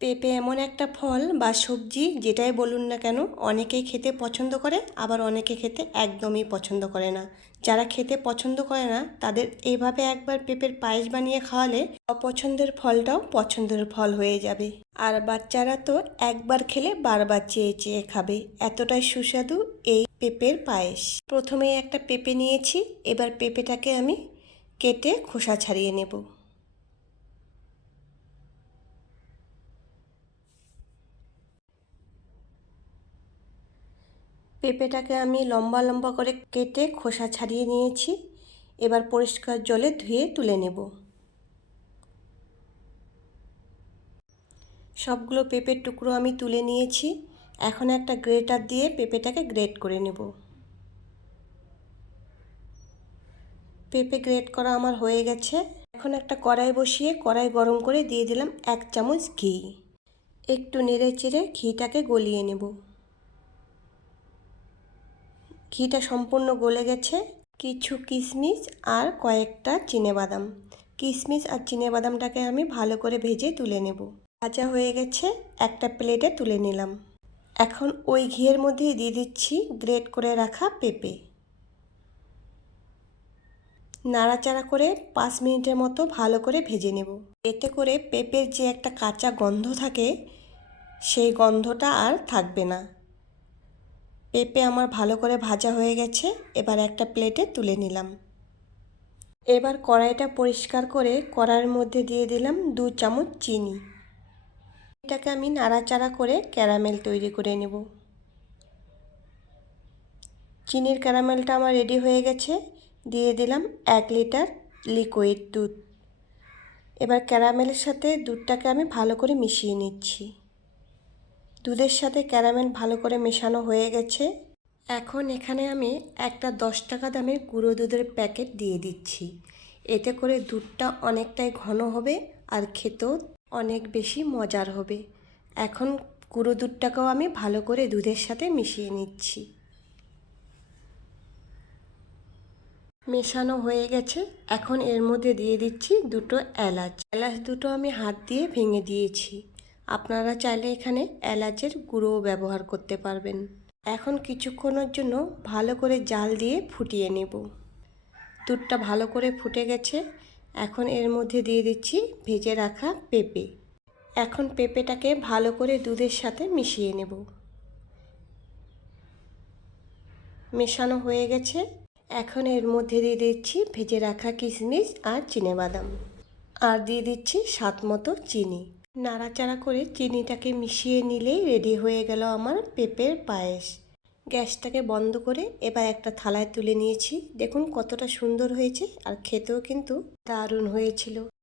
পেঁপে এমন একটা ফল বা সবজি যেটাই বলুন না কেন অনেকেই খেতে পছন্দ করে, আবার অনেকে খেতে একদমই পছন্দ করে না। যারা খেতে পছন্দ করে না, তাদের এইভাবে একবার পেঁপের পায়েস বানিয়ে খাওয়ালে অপছন্দের ফলটাও পছন্দের ফল হয়ে যাবে। আর বাচ্চারা তো একবার খেলে বারবার চেয়ে চেয়ে খাবে। এতটাই সুস্বাদু এই পেঁপের পায়েস। প্রথমেই একটা পেঁপে নিয়েছি, এবার পেঁপেটাকে আমি কেটে খোসা ছাড়িয়ে নেব। পেঁপেটাকে আমি লম্বা লম্বা করে কেটে খোসা ছাড়িয়ে নিয়েছি। এবার পরিষ্কার জলে ধুয়ে তুলে নেব। সবগুলো পেঁপের টুকরো আমি তুলে নিয়েছি। এখন একটা গ্রেটার দিয়ে পেঁপেটাকে গ্রেট করে নেব। পেঁপে গ্রেট করা আমার হয়ে গেছে। এখন একটা কড়াই বসিয়ে কড়াই গরম করে দিয়ে দিলাম এক চামচ ঘি। একটু নেড়ে চেড়ে ঘিটাকে গলিয়ে নেব। ঘিটা সম্পূর্ণ গলে গেছে। কিছু কিশমিশ আর কয়েকটা বাদাম কিশমিশ আর বাদামটাকে আমি ভালো করে ভেজে তুলে নেব। ভাজা হয়ে গেছে, একটা প্লেটে তুলে নিলাম। এখন ওই ঘিয়ের মধ্যে দিয়ে দিচ্ছি গ্রেট করে রাখা পেঁপে। নাড়াচাড়া করে পাঁচ মিনিটের মতো ভালো করে ভেজে নেব। এতে করে পেঁপের যে একটা কাঁচা গন্ধ থাকে, সেই গন্ধটা আর থাকবে না। পেঁপে আমার ভালো করে ভাজা হয়ে গেছে, এবার একটা প্লেটে তুলে নিলাম। এবার কড়াইটা পরিষ্কার করে কড়াইয়ের মধ্যে দিয়ে দিলাম দু চামচ চিনি। এটাকে আমি নাড়াচাড়া করে ক্যারামেল তৈরি করে নেব। চিনির ক্যারামেলটা আমার রেডি হয়ে গেছে, দিয়ে দিলাম এক লিটার লিকুইড দুধ। এবার ক্যারামেলের সাথে দুধটাকে আমি ভালো করে মিশিয়ে নিচ্ছি। দুধের সাথে ক্যারামেল ভালো করে মেশানো হয়ে গেছে। এখন এখানে আমি একটা দশ টাকা দামের গুঁড়ো দুধের প্যাকেট দিয়ে দিচ্ছি। এতে করে দুধটা অনেকটাই ঘন হবে আর খেতেও অনেক বেশি মজার হবে। এখন গুঁড়ো দুধটাকেও আমি ভালো করে দুধের সাথে মিশিয়ে নিচ্ছি। মেশানো হয়ে গেছে। এখন এর মধ্যে দিয়ে দিচ্ছি দুটো এলাচ। এলাচ দুটো আমি হাত দিয়ে ভেঙে দিয়েছি। আপনারা চাইলে এখানে এলাচের গুঁড়োও ব্যবহার করতে পারবেন। এখন কিছুক্ষণের জন্য ভালো করে জাল দিয়ে ফুটিয়ে নেব। দুধটা ভালো করে ফুটে গেছে। এখন এর মধ্যে দিয়ে দিচ্ছি ভেজে রাখা পেঁপে। এখন পেঁপেটাকে ভালো করে দুধের সাথে মিশিয়ে নেব। মেশানো হয়ে গেছে। এখন এর মধ্যে দিয়ে দিচ্ছি ভেজে রাখা কিশমিশ আর বাদাম। আর দিয়ে দিচ্ছি স্বাদ মতো চিনি। নাড়াচাড়া করে চিনিটাকে মিশিয়ে নিলেই রেডি হয়ে গেল আমার পেঁপের পায়েস। গ্যাসটাকে বন্ধ করে এবার একটা থালায় তুলে নিয়েছি। দেখুন কতটা সুন্দর হয়েছে আর খেতেও কিন্তু দারুণ হয়েছিল।